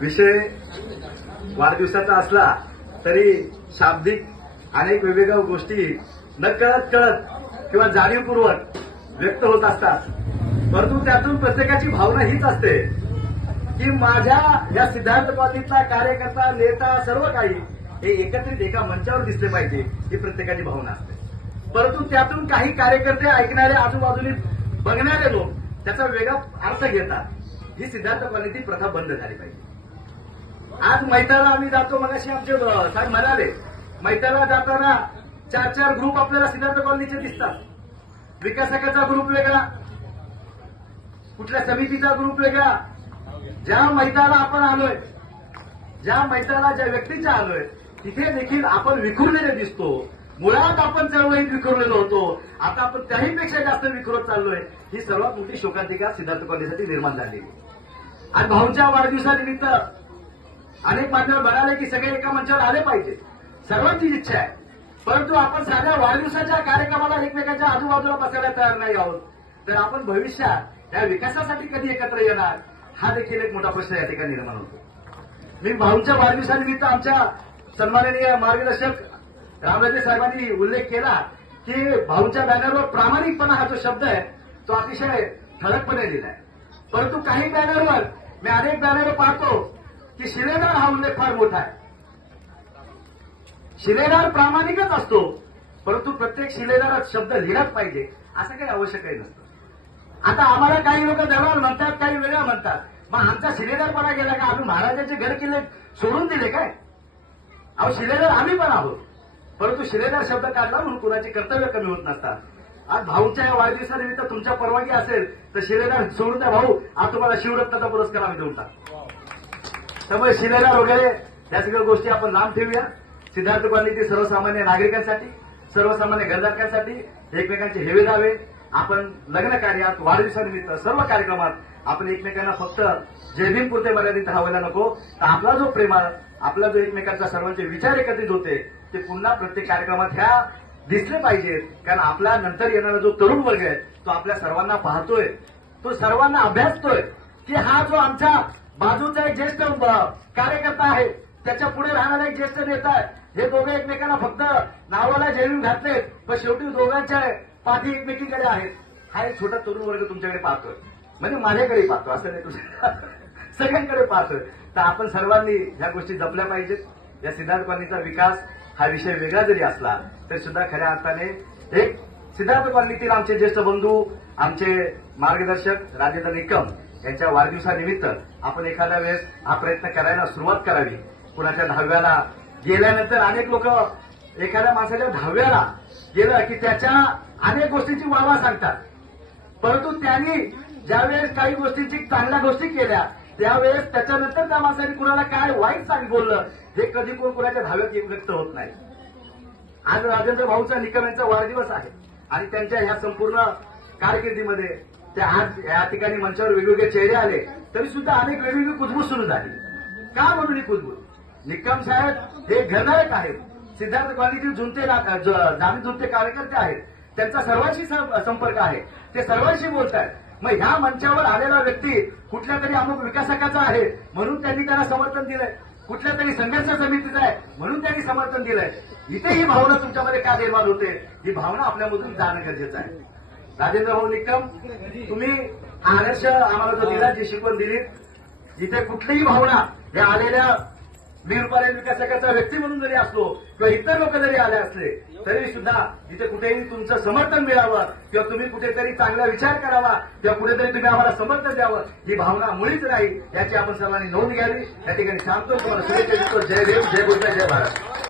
विषय वाढदिवसाचा असला तरी शाब्दिक अनेक वेगवेगळ्या गोष्टी न कळत किंवा जाणीवपूर्वक व्यक्त होत असतात. परंतु त्यातून प्रत्येकाची भावना हीच असते की माझ्या या सिद्धार्थ कॉलनीतला कार्यकर्ता, नेता, सर्व काही हे एकत्रित एका मंचावर दिसले पाहिजे ही प्रत्येकाची भावना असते. परंतु त्यातून काही कार्यकर्ते ऐकणारे, आजूबाजूने बघणारे लोक त्याचा वेगळा अर्थ घेतात. ही सिद्धार्थ कॉलनीची प्रथा बंद झाली पाहिजे. आज मैताला आम्ही जातो, मगाशी आमचे साहेब म्हणाले, मैताला जाताना 4-4 ग्रुप आपल्याला सिद्धार्थ कॉलनीचे दिसतात. विकासकाचा ग्रुप वेगळा, कुठल्या समितीचा ग्रुप वेगळा. ज्या मैताला आपण आलोय, ज्या मैताला ज्या व्यक्तीच्या आलोय, तिथे देखील आपण विखुरलेले दिसतो. मुळात आपण चळवळीत विखुरलेलो होतो, आता आपण त्याहीपेक्षा जास्त विखुरत चाललोय. ही सर्वात मोठी शोकांतिका सिद्धार्थ कॉलनीसाठी निर्माण झालेली. आज भाऊंच्या वाढदिवसानिमित्त अनेक मान्यवर म्हणाले की सगळे एका मंचावर आले पाहिजे, सर्वांची इच्छा आहे. परंतु आपण साध्या वाढदिवसाच्या कार्यक्रमाला एकमेकांच्या आजूबाजूला बसायला तयार नाही आहोत, तर आपण भविष्यात या विकासासाठी कधी एकत्र येणार, हा देखील एक मोठा प्रश्न या ठिकाणी निर्माण होतो. मी भाऊंच्या वाढदिवसानिमित्त आमच्या सन्माननीय मार्गदर्शक रामराजे साहेबांनी उल्लेख केला की भाऊंच्या बॅनरवर प्रामाणिकपणा हा जो शब्द आहे तो अतिशय ठळकपणे लिहिलाय. परंतु काही बॅनरवर, मी अनेक बॅनर पाहतो की शिलेदार हा उल्लेख फार मोठा आहे. शिलेदार प्रामाणिकच असतो, परंतु प्रत्येक शिलेदारात शब्द लिहिलाच पाहिजे असं काही आवश्यकही नसतं. आता आम्हाला काही लोक दरबार म्हणतात, काही वेगळं म्हणतात. मग आमचा शिलेदारपणा गेला का? आम्ही महाराजांचे घर किल्ले सोडून दिले काय? अहो, शिलेदार आम्ही पण आहोत, परंतु शिलेदार शब्द काढला म्हणून कुणाची कर्तव्य कमी होत नसतात. आज भाऊच्या या वाढदिवसानिमित्त तुमच्या परवानगी असेल तर शिलेदार सोडून द्या भाऊ, आज तुम्हाला शिवरत्नाचा पुरस्कार आम्ही देऊन टाकू. त्यामुळे शिलेदार वगैरे त्या सगळ्या गोष्टी आपण लांब ठेवूया. सिद्धार्थ कॉलनीतील सर्वसामान्य नागरिकांसाठी, सर्वसामान्य गरजांसाठी एकमेकांचे हेवे दावे आपण लग्न कार्यात, वाढदिवसानिमित्त सर्व कार्यक्रमात आपण एकमेकांना फक्त जयभीम पुरते मर्यादित राहायला नको, तर आपला जो प्रेमाळ, आपला जो एकमेकांचा सर्वांचे विचार एकत्रित होते ते पुन्हा प्रत्येक कार्यक्रमात ह्या दिसले पाहिजेत. कारण आपल्या नंतर येणारा जो तरुण वर्ग आहे तो आपल्या सर्वांना पाहतोय, तो सर्वांना अभ्यासतोय की हा जो आमच्या बाजूचा एक ज्येष्ठ कार्यकर्ता आहे, त्याच्या पुढे राहणारा एक ज्येष्ठ नेता आहे, हे दोघे एकमेकांना फक्त नावाला जयभीम घातलेत, पण शेवटी दोघांच्या पाठी एकमेकीकडे आहेत. हा एक छोटा तरुण वर्ग तुमच्याकडे पाहतोय, म्हणजे माझ्याकडे पाहतो, असं नाही तुझ्या सगळ्यांकडे पाहतोय. तर आपण सर्वांनी ह्या गोष्टी जपल्या पाहिजेत. या सिद्धार्थ कॉलनीचा विकास हा विषय वेगळा जरी असला तरी सुद्धा खऱ्या अर्थाने एक सिद्धार्थ कॉलनीतील आमचे ज्येष्ठ बंधू, आमचे मार्गदर्शक राजेंद्र निकम यांच्या वाढदिवसानिमित्त आपण एखाद्या वेळेस हा प्रयत्न करायला सुरुवात करावी. कुणाच्या 10व्याला गेल्यानंतर अनेक लोक एखाद्या माणसाच्या 10व्याला गेलं की त्याच्या अनेक गोष्टींची वाहवा सांगतात, परंतु त्यांनी ज्यावेळेस काही गोष्टींची चांगल्या गोष्टी केल्या त्यावेळेस त्याच्यानंतर त्या माणसाने कुणाला काय वाईट बोललं हे कधी कोण कुणाच्या 10व्यात व्यक्त होत नाही. आज राजेंद्र भाऊचा निकम यांचा वाढदिवस आहे आणि त्यांच्या ह्या संपूर्ण कारकिर्दीमध्ये त्या आज या ठिकाणी मंचावर वेगवेगळे चेहरे आले तरी सुद्धा अनेक वेगवेगळी कुजबूज सुरू झाली. का म्हणून ही कुजबूज? निकम साहेब हे घरनायक आहेत, सिद्धार्थ कॉलनीतील जामीन झुलते कार्यकर्ते आहेत, त्यांचा सर्वांशी संपर्क आहे, ते सर्वांशी बोलत आहेत. मग ह्या मंचावर आलेला व्यक्ती कुठल्या तरी अमुक विकासकाचा आहे म्हणून त्यांनी त्यांना समर्थन दिलंय, कुठल्या तरी संघर्ष समितीचा आहे म्हणून त्यांनी समर्थन दिलंय. इथे ही भावना तुमच्यामध्ये का निर्माण होते? ही भावना आपल्यामधून जाणं गरजेचं आहे. राजेंद्र भाऊ निकम, तुम्ही आदर्श आम्हाला जो दिला, जी शिकवण दिली, जिथे कुठलीही भावना या आलेल्या वीरपालन विकासकाचा व्यक्ती म्हणून जरी असलो किंवा इतर लोक जरी आले असले तरी सुद्धा जिथे कुठेही तुमचं समर्थन मिळावं किंवा तुम्ही कुठेतरी चांगला विचार करावा किंवा कुठेतरी तुम्ही आम्हाला समर्थन द्यावं, ही भावना मुळीच नाही याची आपण सर्वांनी नोंद घ्यावी. या ठिकाणी सांगतो तुम्हाला शुभेच्छा देतो. जय भीम, जय बुद्ध, जय भारत.